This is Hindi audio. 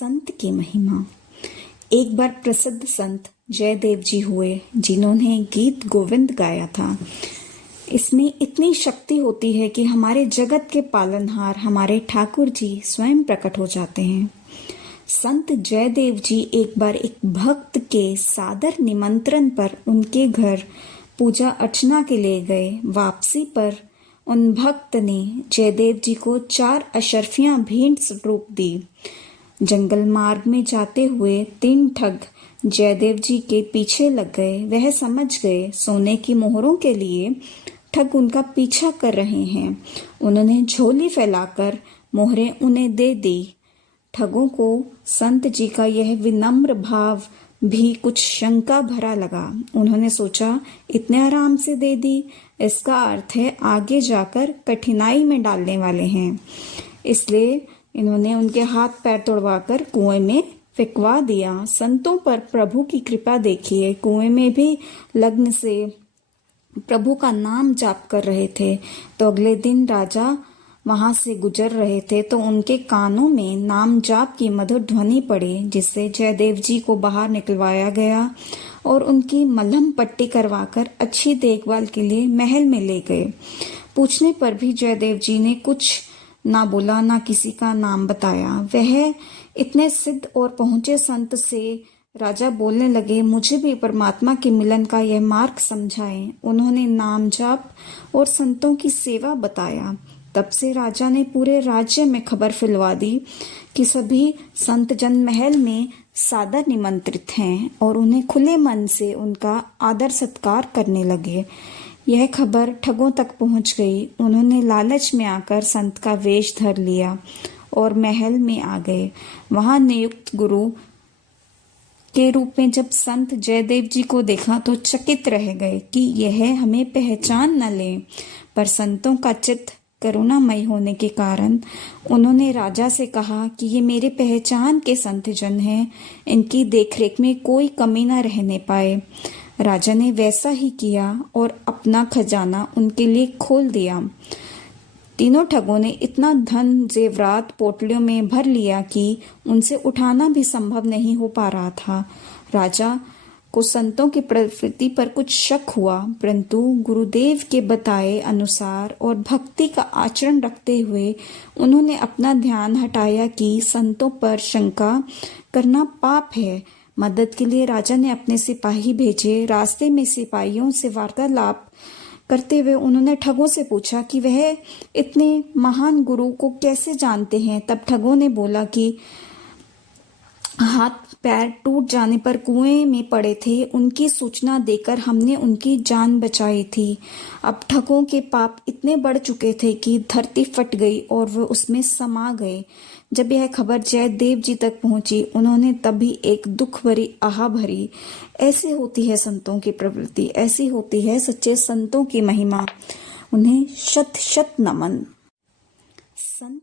संत की महिमा। एक बार प्रसिद्ध संत जयदेव जी हुए जिन्होंने गीत गोविंद गाया था। इसमें इतनी शक्ति होती है कि हमारे जगत के पालनहार हमारे ठाकुर जी स्वयं प्रकट हो जाते हैं। संत जयदेव जी एक बार एक भक्त के सादर निमंत्रण पर उनके घर पूजा अर्चना के लिए गए। वापसी पर उन भक्त ने जयदेव जी को 4 अशर्फियां भेंट स्वरूप दी। जंगल मार्ग में जाते हुए 3 ठग जयदेव जी के पीछे लग गए। वह समझ गए सोने की मोहरों के लिए ठग उनका पीछा कर रहे हैं। उन्होंने झोली फैलाकर मोहरें उन्हें दे दी। ठगों को संत जी का यह विनम्र भाव भी कुछ शंका भरा लगा। उन्होंने सोचा, इतने आराम से दे दी, इसका अर्थ है आगे जाकर कठिनाई में डालने वाले हैं। इसलिए इन्होंने उनके हाथ पैर तोड़वाकर कुएं में फेंकवा दिया। संतों पर प्रभु की कृपा देखिए। कुएं में भी लग्न से प्रभु का नाम जाप कर रहे थे। तो अगले दिन राजा वहां से गुजर रहे थे तो उनके कानों में नाम जाप की मधुर ध्वनि पड़ी, जिससे जयदेव जी को बाहर निकलवाया गया और उनकी मलहम पट्टी करवाकर अच्छी देखभाल के लिए महल में ले गए। पूछने पर भी जयदेव जी ने कुछ ना बोला, ना किसी का नाम बताया। वह इतने सिद्ध और पहुंचे संत से राजा बोलने लगे, मुझे भी परमात्मा के मिलन का यह मार्ग समझाएं। उन्होंने नाम जाप और संतों की सेवा बताया। तब से राजा ने पूरे राज्य में खबर फैलवा दी कि सभी संत जन महल में सादर निमंत्रित हैं और उन्हें खुले मन से उनका आदर सत्कार करने लगे। यह खबर ठगों तक पहुंच गई। उन्होंने लालच में आकर संत का वेश धर लिया और महल में आ गए। वहां नियुक्त गुरु के रूप में जब संत जयदेव जी को देखा तो चकित रह गए कि यह हमें पहचान न ले। पर संतों का चित्त करुणामय होने के कारण उन्होंने राजा से कहा कि ये मेरे पहचान के संत जन हैं, इनकी देखरेख में कोई कमी न रहने पाए। राजा ने वैसा ही किया और अपना खजाना उनके लिए खोल दिया। तीनों ठगों ने इतना धन जेवरात पोटलियों में भर लिया कि उनसे उठाना भी संभव नहीं हो पा रहा था। राजा को संतों की प्रवृत्ति पर कुछ शक हुआ, परंतु गुरुदेव के बताए अनुसार और भक्ति का आचरण रखते हुए उन्होंने अपना ध्यान हटाया कि संतों पर शंका करना पाप है। मदद के लिए राजा ने अपने सिपाही भेजे। रास्ते में सिपाहियों से वार्तालाप करते हुए उन्होंने ठगों से पूछा कि वह इतने महान गुरु को कैसे जानते हैं। तब ठगों ने बोला कि हाथ पैर टूट जाने पर कुएं में पड़े थे, उनकी सूचना देकर हमने उनकी जान बचाई थी। अब ठगों के पाप इतने बढ़ चुके थे कि धरती फट गई और वे उसमें समा गए। जब यह खबर जयदेव जी तक पहुंची, उन्होंने तभी एक दुख भरी आह भरी। ऐसी होती है संतों की प्रवृत्ति, ऐसी होती है सच्चे संतों की महिमा। उन्हें शत शत नमन। संत